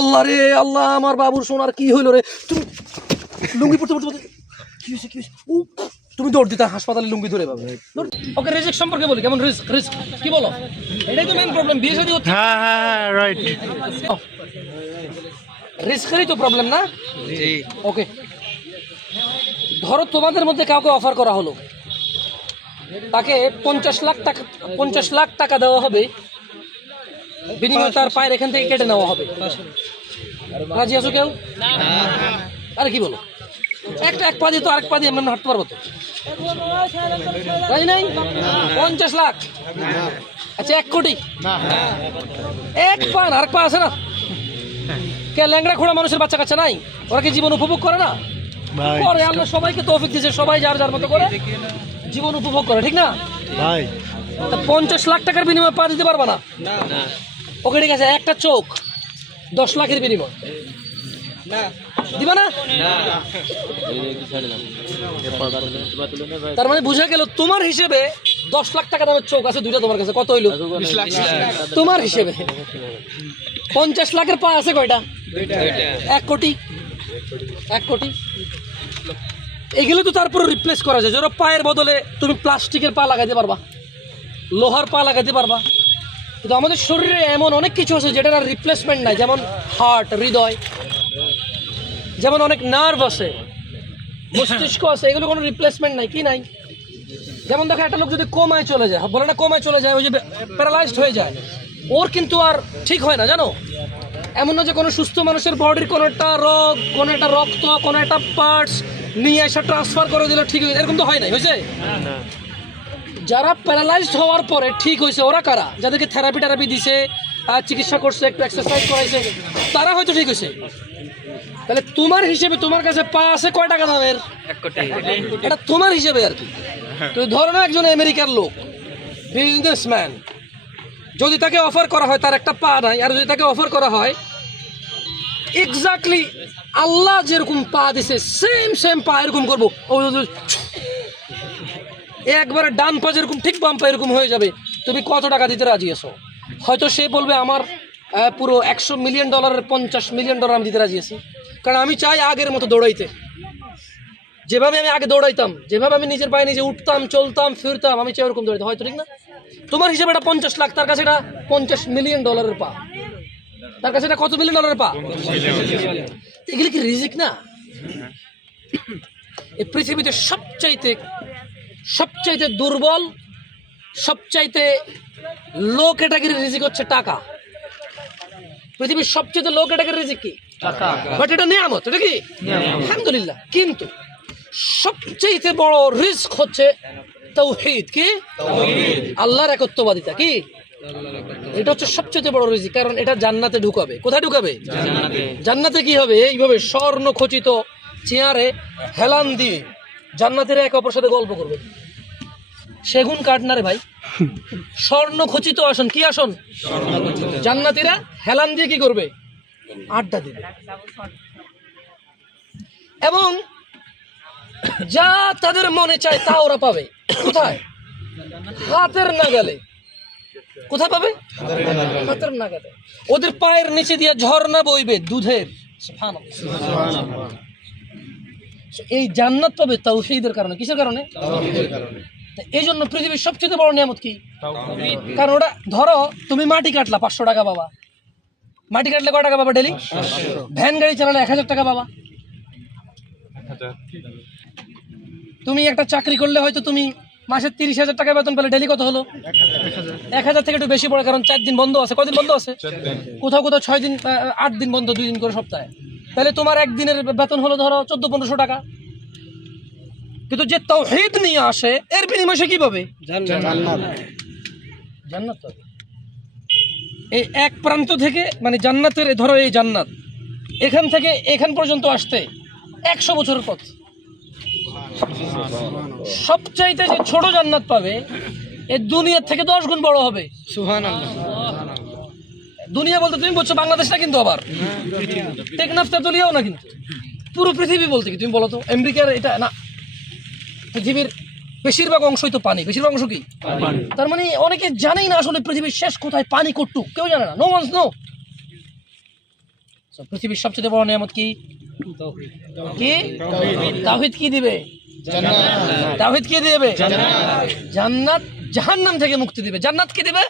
আল্লাহ রে আল্লাহ, আমার বাবুর সোনার কি হইল রে? তুমি লুঙ্গি পড়তে পড়তে কি হয়েছে কি হয়েছে? তুমি দৌড় দিতে হাসপাতালে লুঙ্গি ধরে পাবে। ওকে রিস্ক সম্পর্কে বলি, কেমন রিস্ক রিস্ক কি বলো? এটাই তো মেইন প্রবলেম, বিয়ে শাদী হচ্ছে। হ্যাঁ রাইট, রিস্কেরই তো প্রবলেম না? ওকে, ধরো তোমাদের মধ্যে কাউকে অফার করা হলো, তাকে 50 লাখ টাকা দেওয়া হবে, বিনিময়ে তার পায়ের এখান থেকে কেটে নেওয়া হবে। রাজি আছো কেউ? আরে কি বলো, এক পা দিয়ে তো আরেক পা দিয়ে আমরা হাঁটতে পারবো তো? রাজি নাই? 50 লাখ, আচ্ছা 1 কোটি, এক পা আরেক পা আছে না? কে ল্যাংড়া খোড়া মানুষের বাচ্চা কাচ্চা নাই? ওরা কি জীবন উপভোগ করে না? করে। আল্লাহ সবাইকে তৌফিক দিয়েছে, সবাই যার যার মতো করে জীবন উপভোগ করে, ঠিক না ভাই? 50 লাখ টাকার বিনিময়ে পা দিতে পারবা না? ওকে ঠিক আছে, একটা চোখ 10 লাখের বিনিময় দিবা না? তার মানে বুঝা গেল তোমার হিসেবে 10 লাখ টাকা দামের চোখ আছে দুইটা, তোমার কাছে কত হইলো? তোমার হিসেবে 50 লাখের পা আছে কয়টা? 1 কোটি। 1 কোটি এগুলো তো তারপরে রিপ্লেস করা যায়। ধরো পায়ের বদলে তুমি প্লাস্টিকের পা লাগাইতে পারবা, লোহার পা লাগাইতে পারবা, কিন্তু আমাদের শরীরে এমন অনেক কিছু আছে যেটার আর রিপ্লেসমেন্ট নাই, যেমন হার্ট, হৃদয়, যেমন অনেক নার্ভ আছে, মস্তিষ্ক আছে, এগুলো কোনো রিপ্লেসমেন্ট নাই। কি নাই? যেমন দেখো একটা লোক যদি কোমায় চলে যায়, বলে না কোমায় চলে যায়, ওই যে প্যারালাইজড হয়ে যায়, ওর কিন্তু আর ঠিক হয় না, জানো? এমন না যে কোনো সুস্থ মানুষের বডির কোনো একটা রোগ, কোনো একটা রক্ত, কোনো একটা পার্টস নিয়ে এসে ট্রান্সফার করে দিল ঠিক হয়ে, এরকম তো হয় নাই, হয়েছে? যারা প্যারালাইজড হওয়ার পরে ঠিক হয়েছে ওরা কারা? যাদেরকে থেরাপি দিছে, চিকিৎসা করছে, একটু এক্সারসাইজ করাইছে, তারা হয়তো ঠিক হয়েছে। তাহলে তোমার হিসেবে তোমার কাছে পা আছে কয় টাকা দামের? 1 কোটি। এটা তোমার হিসেবে আর কি। তো ধরো না একজন আমেরিকার লোক, বিজনেসম্যান, যদি তাকে অফার করা হয় তার একটা পা নাই, আর যদি তাকে অফার করা হয় এক্স্যাক্টলি আল্লাহ যেরকম পা দিছে সেম পা এরকম করবো, একবারে ডান পা যেরকম ঠিক বাম পা এরকম হয়ে যাবে, তুমি কত টাকা দিতে রাজি আছো? হয়তো সে বলবে আমার পুরো $100 মিলিয়ন, $50 মিলিয়ন আমি দিতে রাজি আছি, কারণ আমি চাই আগের মতো দৌড়াইতে, যেভাবে আমি আগে দৌড়াইতাম, যেভাবে আমি নিজের পায়ে নিজে উঠতাম, চলতাম, ফিরতাম, আমি চাই ওরকম দৌড়াইতে। হয়তো ঠিক না? তোমার হিসেবে এটা 50 লাখ, তার কাছে এটা $50 মিলিয়ন পা, তার কাছে এটা কত $1 মিলিয়ন পা? এগুলো কি রিজিক না? এই পৃথিবীতে সবচাইতে দুর্বল, সবচাইতে লো ক্যাটাগরির রিজিক হচ্ছে টাকা। পৃথিবীর সবচেয়ে লো ক্যাটাগরির রিজিক কি? টাকা। বাট এটা নিয়ামত, এটা কি? আলহামদুলিল্লাহ। কিন্তু সবচাইতে বড় রিস্ক হচ্ছে তাওহীদ। কি? আল্লাহর একত্ববাদিতা। কি? এটা হচ্ছে সবচেয়ে বড় রিজিক, কারণ এটা জান্নাতে ঢুকাবে। কোথায় ঢুকাবে? জান্নাতে। কি হবে? এইভাবে স্বর্ণ খচিত চেয়ারে হেলান দিয়ে জান্নাতীরা একে অপরের সাথে গল্প করবে। সেগুন কাঠ না রে ভাই, স্বর্ণ খচিত আসন। কি আসন? জান্নাতীরা হেলান দিয়ে কি করবে? আড্ডা দিবে। এবং যা তাদের মনে চায় তা ওরা পাবে। কোথায়? হাতের নাগালে। কোথায় পাবে? হাতের নাগালে। ওদের পায়ের নিচে দিয়ে ঝর্ণা বইবে দুধের। সুবহানাল্লাহ। এই জান্নাত পাবে তাওহীদের কারণে। কিসের কারণে? তাওহীদের কারণে। এই জন্য পৃথিবীর সবচেয়ে বড় নিয়ামত কি? তাওহীদ। কারণ ওটা, ধরো তুমি মাটি কাটলা, 500 টাকা পাবা। মাটি কাটলে কয় টাকা পাবা ডেলি? ভ্যান গাড়ি চালালে 1000 টাকা পাবা। তুমি একটা চাকরি করলে হয়তো তুমি মাসে 30,000 টাকা বেতন পেলে, ডেলি কত হলো? 1000 থেকে একটু বেশি পড়ে, কারণ 4 দিন বন্ধ আছে। কদিন বন্ধ আছে? কোথাও 6 দিন, 8 দিন বন্ধ, 2 দিন করে সপ্তাহে। তাহলে তোমার একদিনের বেতন হলো ধরো 1400-1500 টাকা। কিন্তু যে তাওহীদ নিয়ে আসে এর বিনিময়ে সে কি পাবে? জান্নাত পাবে। এই এক প্রান্ত থেকে, মানে জান্নাতের, ধরো এই জান্নাত, এখান থেকে এখান পর্যন্ত আসতে 100 বছরের পথ। সবচাইতে যে ছোট জান্নাত পাবে এই দুনিয়ার থেকে 10 গুণ বড় হবে। সুবহানাল্লাহ। দুনিয়া বলতে তুমি বলছো বাংলাদেশটা, কিন্তু আবার টেকনাফ তেতুলিয়াও না, কিন্তু পুরো পৃথিবী বলতে কি তুমি বলো তো? আমেরিকার এটা না, পৃথিবীর বেশিরভাগ অংশই তো পানি। বেশিরভাগ অংশ কি? তার মানে অনেকে জানেই না আসলে পৃথিবীর শেষ কোথায়, পানি কটুক কেউ জানে না। No one's know. পৃথিবীর সবচেয়ে বড় নিয়ামত কি? কি? তাওহীদ কি দিবে? তাওহীদ কি দিবে? জান্নাত। জাহান্নাম থেকে মুক্তি দিবে। জান্নাত কি দিবে?